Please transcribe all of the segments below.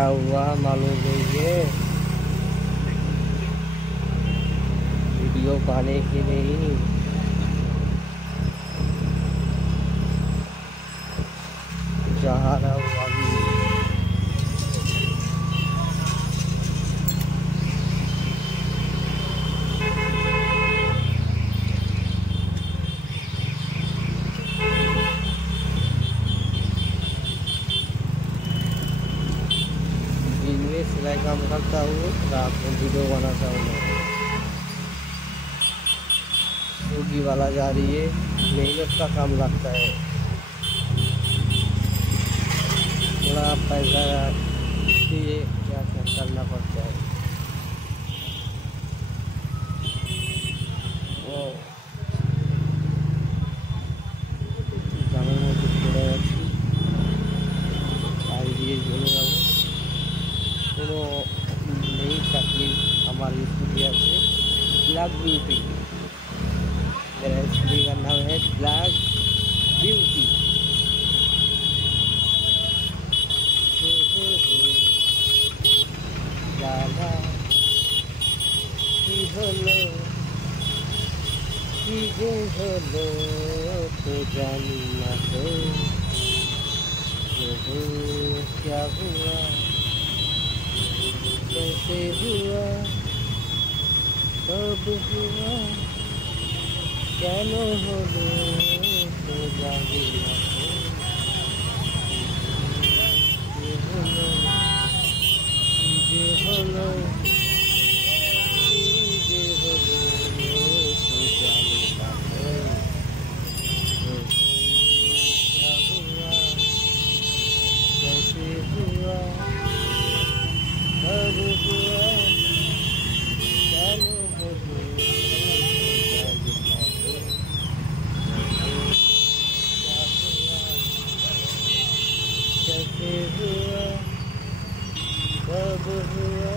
क्या हुआ मालूम नहीं है। वीडियो पाने की नहीं, जहाँ रहा हुआ भी दिन में सिलाई काम करता हूँ, रात में वीडियो बनाता हूँ। स्विगी वाला जा रही है, मेहनत का काम लगता है, थोड़ा पैसा लिए क्या क्या करना पड़ता है। वो জানার মধ্যে পড়ে আছি, আর দিয়ে চলে যাবো। কোনো নেই तकलीफ, हमारी स्टूडियो আছে ब्लैक ब्यूटी। मेरा स्टूडियो का नाम है ब्लैक ब्यूटी। জানা কি হলো কি যে হলো তো জানি না তো, क्या हुआ कैसे हुआ कब हुआ কেন হলো তো জানি না তো, কি হলো কি যে হলো কি যে হলো তো জানি না তো, क्या हुआ कैसे हुआ कब हुआ কেন হলো জানি না তো, क्या हुआ कैसे हुआ कब हुआ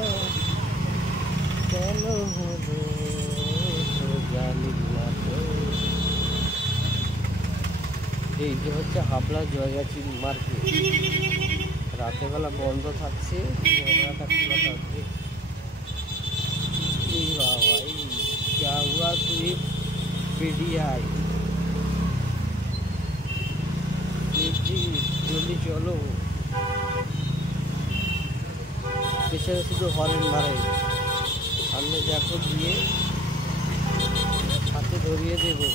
কেন হলো তো জানি না তো। এই যে হচ্ছে হাবড়া জয়গাছি মার্কেট, রাতের বেলা বন্ধ থাকছে, বেলাটা খোলা থাকবে। भाई क्या हुआ सिर्फ पीडीआई जल्दी चलो, পেছনে শুধু হরেন মারে, সামনে দেখো গিয়ে হাতে ধরিয়ে দেবো।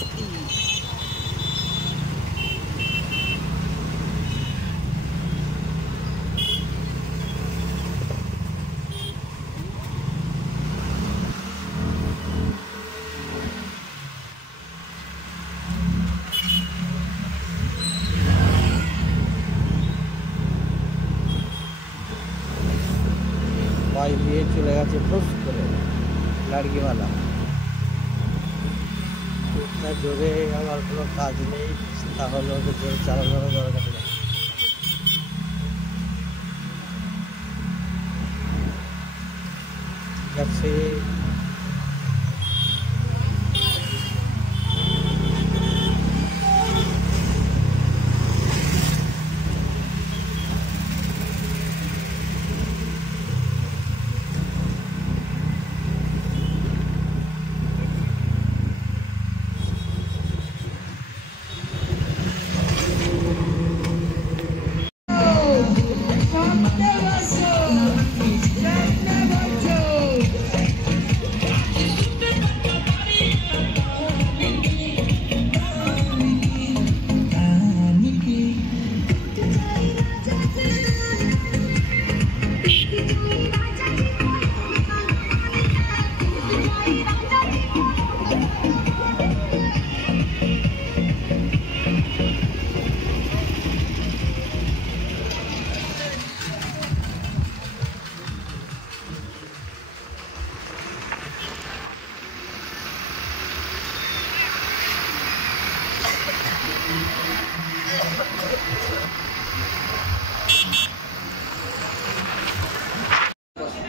भाई ये चले गए फुस करे लड़की वाला, इतना जोरे हमारे को काज नहीं, তাহলে ওদের জোরে চালানোর দরকার নেই। ঠিক আছে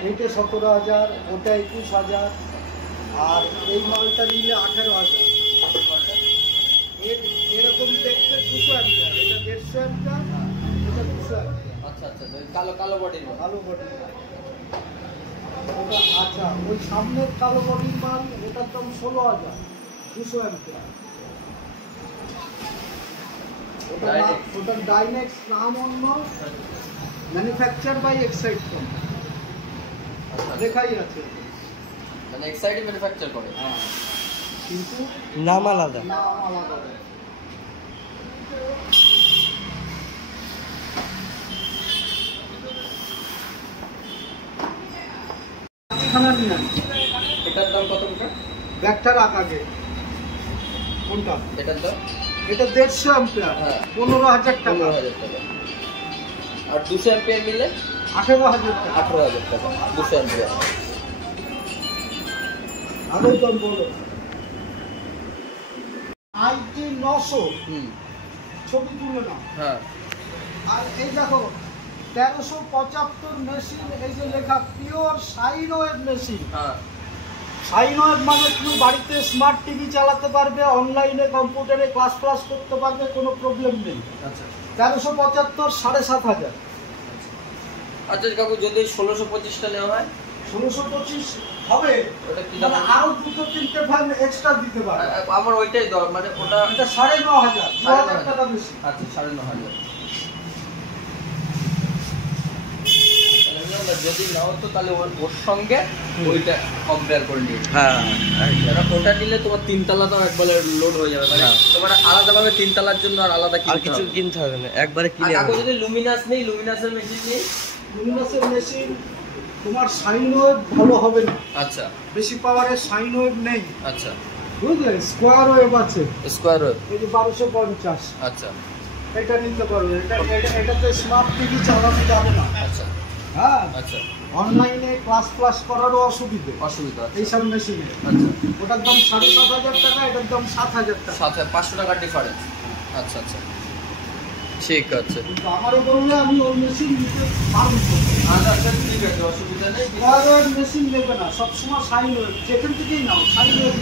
এইটা 17,000, ওটা 21,000, আর এই মালটা নিলে 18,000। এরকম দেখতে 200 অ্যাম্পিয়ার, এটা 150 অ্যাম্পিয়ার, এটা 200 অ্যাম্পিয়ার। আচ্ছা আচ্ছা, ওই কালো কালো বডির মাল। কালো বডির মাল ওটা। আচ্ছা, ওই সামনের কালো বডির মাল ওটার দাম 16,000, 200 অ্যাম্পিয়ার। ওটার ডাইনেক্স নাম অন্য, ম্যানুফ্যাকচার বাই এক্সাইড কোম্পানি, লেখাই আছে। মানে এক্সাইড ম্যানুফ্যাকচার করে, হ্যাঁ, কিন্তু নাম আলাদা। নাম আলাদা। এটার দাম কত টাকা? ব্যাগটা রাখ আগে। কোনটা? এটার দাম? এটা 150 অ্যাম্পিয়ার, 15,000 টাকা। 15,000 টাকা। আর 200 অ্যাম্পিয়ার নিলে 18,000 টাকা। 18,000 টাকা 200 অ্যাম্পিয়ার। আরো দাম বলো। IT 900, ছবি তুলে নাও। হ্যাঁ। আর এই দেখো 1375 মেশিন, এই যে লেখা পিওর সাইন ওয়েভ মেশিন। হ্যাঁ, সাইন ওয়েভ মানে তুমি বাড়িতে স্মার্ট টিভি চালাতে পারবে, অনলাইনে কম্পিউটারে ক্লাস করতে পারবে, কোনো প্রবলেম নেই। আচ্ছা 1375, 7,500। আচ্ছা কাকু, যদি 1625টা নেওয়া হয় 1625 হবে, ওটা কি মানে দাম? আরো 2-3টে ফ্যান এক্সট্রা দিতে পারে। আমার ওইটাই দরকার, মানে ওটা এটা 9,500, 2,000 টাকা বেশি। আচ্ছা 9,500। যদি নাও তো তাহলে ওর সঙ্গে ওইটা কম্পেয়ার করে নিয়ে। হ্যাঁ, ওটা নিলে তোমার 3 তলাটাও একবারে লোড হয়ে যাবে, মানে তোমার আলাদাভাবে 3 তলার জন্য আর আলাদা কিছু কিনতে হবে না, একবারে কিনে। আর যদি লুমিনাস নেই, লুমিনাসের মেশিন নেই, লুমিনাসের মেশিন তোমার সাইন ওয়েভ ভালো হবে না। আচ্ছা, বেশি পাওয়ারের সাইন ওয়েভ নেই। আচ্ছা, বুঝলে, স্কোয়ার ওয়েভ আছে, স্কোয়ার ওয়েভ, এই যে 1250। আচ্ছা, এটা নিতে পারবে। এটাতে স্মার্ট টিভি চালানো যাবে না। আচ্ছা, হ্যাঁ, আচ্ছা, অনলাইনে ক্লাস করারও অসুবিধা আছে এইসব মেশিনে। আচ্ছা, ওটার দাম 7,500 টাকা, এটার দাম 7,000 টাকা। 500 টাকার ডিফারেন্স। আচ্ছা আচ্ছা, ঠিক আছে। কিন্তু আমারও বললে আমি ওই মেশিন নিতে পারবো। আচ্ছা আচ্ছা, ঠিক আছে, অসুবিধা নেই। স্কোয়ার ওয়েভ মেশিন নেবে না, সবসময় সাইন ওয়েভ, যেখান থেকেই নাও সাইন ওয়েভ।